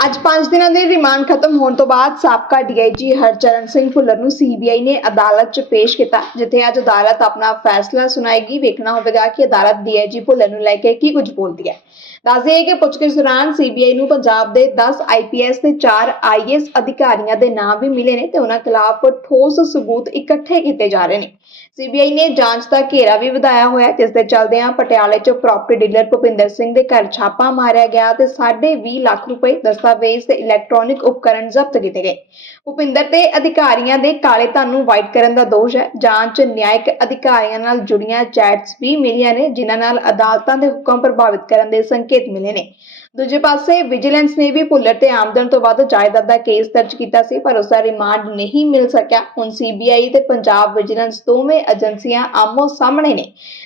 ਅੱਜ 5 ਦਿਨਾਂ ਦੇ ਰਿਮਾਂਡ ਖਤਮ ਹੋਣ ਤੋਂ ਬਾਅਦ ਸਾਬਕਾ ਡੀਆਈਜੀ ਹਰਚਰਨ ਸਿੰਘ ਭੁੱਲਰ ਨੂੰ ਸੀਬੀਆਈ ਨੇ ਅਦਾਲਤ 'ਚ ਪੇਸ਼ ਕੀਤਾ ਜਿੱਥੇ ਅੱਜ ਅਦਾਲਤ ਆਪਣਾ ਫੈਸਲਾ ਸੁਣਾਏਗੀ। ਵੇਖਣਾ ਹੋਵੇਗਾ ਕਿ ਅਦਾਲਤ ਡੀਆਈਜੀ ਭੁੱਲਰ ਨੂੰ ਲੈ ਕੇ ਕੀ ਕੁਝ ਬੋਲਦੀ ਹੈ। ਦੱਸਦੇ ਹੈ ਕਿ ਪੁੱਛਗਿੱਛ ਦੌਰਾਨ ਸੀਬੀਆਈ ਨੂੰ ਪੰਜਾਬ ਦੇ 10 ਆਈਪੀਐਸ ਤੇ 4 ਆਈਐਸ ਅਧਿਕਾਰੀਆਂ ਦੇ ਨਾਮ ਵੀ ਮਿਲੇ ਨੇ ਤੇ ਉਹਨਾਂ ਖਿਲਾਫ ਠੋਸ ਸਬੂਤ ਇਕੱਠੇ ਕੀਤੇ ਜਾ ਰਹੇ ਨੇ। ਸੀਬੀਆਈ ਨੇ ਜਾਂਚ ਦਾ ਘੇਰਾ ਵੀ ਵਧਾਇਆ ਹੋਇਆ ਹੈ, ਜਿਸ ਦੇ ਚੱਲਦਿਆਂ ਪਟਿਆਲੇ 'ਚ ਪ੍ਰਾਪਰਟੀ ਡੀਲਰ ਭੁਪਿੰਦਰ ਸਿੰਘ ਦੇ ਘਰ ਛਾਪਾ ਮਾਰਿਆ ਗਿਆ ਤੇ 20 ਲੱਖ ਰੁਪਏ ਦਸਤਾ ਦਸਤਾਵੇਜ਼ ਤੇ ਇਲੈਕਟ੍ਰੋਨਿਕ ਉਪਕਰਨ ਜ਼ਬਤ ਕੀਤੇ ਗਏ। ਭੁਪਿੰਦਰ ਤੇ ਅਧਿਕਾਰੀਆਂ ਦੇ ਕਾਲੇ ਧਨ ਨੂੰ ਵਾਈਟ ਕਰਨ ਦਾ ਦੋਸ਼ ਹੈ। ਜਾਂਚ ਨਿਆਇਕ ਅਧਿਕਾਰੀਆਂ ਨਾਲ ਜੁੜੀਆਂ ਚੈਟਸ ਵੀ ਮਿਲੀਆਂ ਨੇ, ਜਿਨ੍ਹਾਂ ਨਾਲ ਅਦਾਲਤਾਂ ਦੇ ਹੁਕਮ ਪ੍ਰਭਾਵਿਤ ਕਰਨ ਦੇ ਸੰਕੇਤ ਮਿਲੇ ਨੇ। ਦੂਜੇ ਪਾਸੇ ਵਿਜੀਲੈਂਸ ਨੇ ਵੀ ਭੁੱਲਰ ਤੇ ਆਮਦਨ ਤੋਂ ਵੱਧ ਜਾਇਦਾਦ ਦਾ ਕੇਸ ਦਰਜ ਕੀਤਾ ਸੀ, ਪਰ ਉਸ ਦਾ ਰਿਮਾਂਡ ਨਹੀਂ ਮਿਲ ਸਕਿਆ। ਹੁਣ ਸੀਬੀਆਈ ਤੇ ਪੰਜਾਬ ਵਿਜੀਲੈਂਸ ਦੋਵੇਂ ਏਜੰਸੀਆਂ ਆਮੋ ਸਾਹਮਣੇ ਨੇ।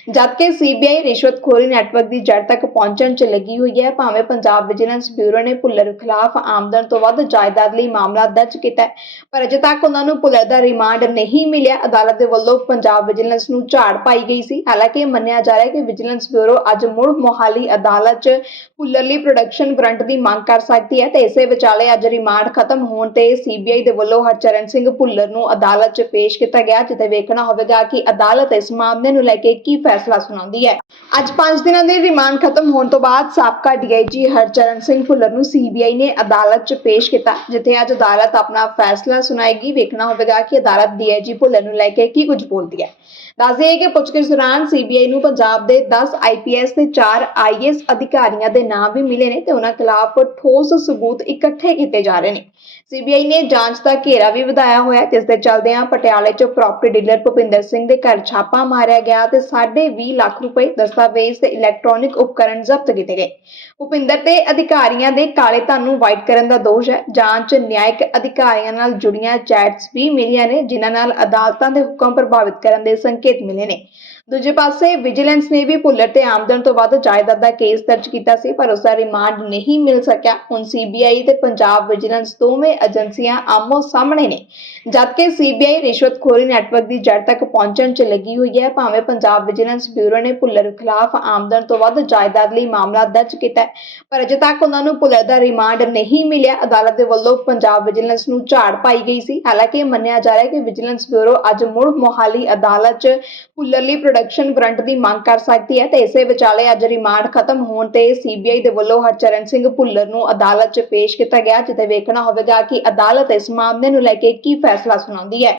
ਜਦਕਿ ਸੀਬੀਆਈ ਰਿਸ਼ਵਤਖੋਰੀ ਨੈਟਵਰਕ ਦੀ ਜੜ ਤੱਕ ਪਹੁੰਚਣ 'ਚ ਲੱਗੀ ਹੋਈ ਹੈ, ਭਾਵੇਂ ਪੰਜਾਬ ਵਿਜੀਲੈਂਸ ਬਿਊਰੋ ਨੇ ਭੁੱਲਰ ਖਿਲਾਫ ਖਿਲਾਫ਼ ਆਮਦਨ ਤੋਂ ਵੱਧ ਜਾਇਦਾਦ ਲਈ ਮਾਮਲਾ ਦਰਜ ਕੀਤਾ ਹੈ। ਪਰ ਅਜੇ ਤੱਕ ਉਹਨਾਂ ਨੂੰ ਭੁੱਲਰ ਦਾ ਰਿਮਾਂਡ ਨਹੀਂ ਮਿਲਿਆ। ਅਦਾਲਤ ਦੇ ਵੱਲੋਂ ਪੰਜਾਬ ਵਿਜੀਲੈਂਸ ਨੂੰ ਝਾੜ ਪਾਈ ਗਈ ਸੀ। ਹਾਲਾਂਕਿ ਇਹ ਮੰਨਿਆ ਜਾ ਰਿਹਾ ਹੈ ਕਿ ਵਿਜੀਲੈਂਸ ਬਿਊਰੋ ਅੱਜ ਮੁੜ ਮੋਹਾਲੀ ਅਦਾਲਤ 'ਚ ਭੁੱਲਰ ਪ੍ਰੋਡਕਸ਼ਨ ਵਾਰੰਟ ਦੀ ਮੰਗ ਕਰ ਸਕਦੀ ਹੈ ਤੇ ਇਸੇ ਵਿਚਾਲੇ ਅੱਜ ਰਿਮਾਂਡ ਖਤਮ ਹੋਣ ਤੇ ਸੀਬੀਆਈ ਦੇ ਵੱਲੋਂ ਹਰਚਰਨ ਸਿੰਘ ਭੁੱਲਰ ਨੂੰ ਅਦਾਲਤ 'ਚ ਪੇਸ਼ ਕੀਤਾ ਗਿਆ, ਜਿੱਥੇ ਵੇਖਣਾ ਹੋਵੇਗਾ ਕਿ ਅਦਾਲਤ ਇਸ ਮਾਮਲੇ ਨੂੰ ਲੈ ਕੇ ਕੀ ਫੈਸਲਾ ਸੁਣਾਉਂਦੀ ਹੈ। ਅੱਜ 5 ਦਿਨਾਂ ਦੇ ਰਿਮਾਂਡ ਖਤਮ ਹੋਣ ਤੋਂ ਬਾਅਦ ਸਾਬਕਾ ਡੀਆਈਜੀ ਹਰਚਰਨ ਸਿੰਘ ਭੁੱਲਰ ਨੂੰ ਸੀਬੀਆਈ ਨੇ ਅਦਾਲਤ 'ਚ ਪੇਸ਼ ਕੀਤਾ ਜਿੱਥੇ ਅੱਜ ਅਦਾਲਤ ਆਪਣਾ ਫੈਸਲਾ ਸੁਣਾਏਗੀ ਵੇਖਣਾ ਹੋਵੇਗਾ ਕਿ ਅਦਾਲਤ ਡੀਆਈਜੀ ਭੁੱਲਰ ਨੂੰ ਲੈ ਕੇ ਕੀ ਕੁਝ ਬੋਲਦੀ ਹੈ। ਦੱਸਦੇ ਹੈ ਕਿ ਪੁੱਛਗਿੱਛ ਦੌਰਾਨ ਸੀਬੀਆਈ ਨੂੰ ਪੰਜਾਬ ਦੇ 10 ਆਈਪੀਐਸ ਤੇ 4 ਆਈਐਸ ਅਧਿਕਾਰੀਆਂ ਦੇ ਨਾਮ ਵੀ ਮਿਲੇ ਨੇ ਤੇ ਉਹਨਾਂ ਖਿਲਾਫ ਠੋਸ ਸਬੂਤ ਇਕੱਠੇ ਕੀਤੇ ਜਾ ਰਹੇ ਨੇ। ਸੀਬੀਆਈ ਨੇ ਜਾਂਚ ਦਾ ਘੇਰਾ ਵੀ ਵਧਾਇਆ ਹੋਇਆ ਹੈ, ਜਿਸ ਦੇ ਚੱਲਦਿਆਂ ਪਟਿਆਲੇ 'ਚ ਪ੍ਰਾਪਰਟੀ ਡੀਲਰ ਭੁਪਿੰਦਰ ਸਿੰਘ ਦੇ ਘਰ ਛਾਪਾ ਮਾਰਿਆ ਗਿਆ ਤੇ 20 ਲੱਖ ਰੁਪਏ ਦਸਤਾਵੇਜ਼ ਤੇ ਇਲੈਕਟ੍ਰੋਨਿਕ ਉਪਕਰਨ ਜ਼ਬਤ ਕੀਤੇ ਗਏ। ਭੁਪਿੰਦਰ ਤੇ ਅਧਿਕਾਰੀਆਂ ਦੇ ਕਾਲੇ ਧਨ ਨੂੰ ਵਾਈਟ ਕਰਨ ਦਾ ਦੋਸ਼ ਹੈ। ਜਾਂਚ ਨਿਆਇਕ ਅਧਿਕਾਰੀਆਂ ਨਾਲ ਜੁੜੀਆਂ ਚੈਟਸ ਵੀ ਮਿਲੀਆਂ ਨੇ, ਜਿਨ੍ਹਾਂ ਨਾਲ ਅਦਾਲਤਾਂ ਦੇ ਹੁਕਮ ਪ੍ਰਭਾਵਿਤ ਕਰਨ ਦੇ ਸੰਕੇਤ ਮਿਲੇ ਨੇ। ਦੂਜੇ ਪਾਸੇ ਵਿਜੀਲੈਂਸ ਨੇ ਵੀ ਭੁੱਲਰ ਤੇ ਆਮਦਨ ਤੋਂ ਵੱਧ ਜਾਇਦਾਦ ਦਾ ਕੇਸ ਦਰਜ ਕੀਤਾ ਸੀ, ਪਰ ਉਸ ਦਾ ਰਿਮਾਂਡ ਨਹੀਂ ਮਿਲ ਸਕਿਆ। ਹੁਣ ਸੀਬੀਆਈ ਤੇ ਪੰਜਾਬ ਵਿਜੀਲੈਂਸ ਦੋਵੇਂ ਏਜੰਸੀਆਂ ਆਮੋ ਸਾਹਮਣੇ ਨੇ। ਜਦਕਿ ਸੀਬੀਆਈ ਰਿਸ਼ਵਤਖੋਰੀ ਨੈਟਵਰਕ ਦੀ ਜੜ ਤੱਕ ਪਹੁੰਚਣ 'ਚ ਲੱਗੀ ਹੋਈ ਹੈ, ਭਾਵੇਂ ਪੰਜਾਬ ਵਿਜੀਲੈਂਸ ਬਿਊਰੋ ਨੇ ਭੁੱਲਰ ਖਿਲਾਫ ਆਮਦਨ ਤੋਂ ਵੱਧ ਜਾਇਦਾਦ ਲਈ ਮਾਮਲਾ ਦਰਜ ਕੀਤਾ ਪਰ ਅਜੇ ਤੱਕ ਉਹਨਾਂ ਨੂੰ ਭੁੱਲਰ ਦਾ ਰਿਮਾਂਡ ਨਹੀਂ ਮਿਲਿਆ। ਅਦਾਲਤ ਦੇ ਵੱਲੋਂ ਪੰਜਾਬ ਵਿਜੀਲੈਂਸ ਨੂੰ ਝਾੜ ਪਾਈ ਗਈ ਸੀ। ਹਾਲਾਂਕਿ ਮੰਨਿਆ ਜਾ ਰਿਹਾ ਹੈ ਕਿ ਵਿਜੀਲੈਂਸ ਬਿਊਰੋ ਅੱਜ ਮੁੜ ਮੋਹਾਲੀ ਅਦਾਲਤ 'ਚ ਭੁੱਲਰ ਲਈ ਪ੍ਰੋਡਕਸ਼ਨ ਗਰੰਟ ਦੀ ਮੰਗ ਕਰ ਸਕਦੀ ਹੈ ਤੇ ਇਸੇ ਵਿਚਾਲੇ ਅੱਜ ਰਿਮਾਂਡ ਖਤਮ ਹੋਣ ਤੇ ਸੀਬੀਆਈ ਦੇ ਵੱਲੋਂ ਹਰਚਰਨ ਸਿੰਘ ਭੁੱਲਰ ਨੂੰ ਅਦਾਲਤ 'ਚ ਪੇਸ਼ ਕੀਤਾ ਗਿਆ, ਜਿੱਥੇ ਵੇਖਣਾ ਹੋਵੇਗਾ ਕਿ ਅਦਾਲਤ ਇਸ ਮਾਮਲੇ ਨੂੰ ਲੈ ਕੇ ਕੀ ਫੈਸਲਾ ਸੁਣਾਉਂਦੀ ਹੈ।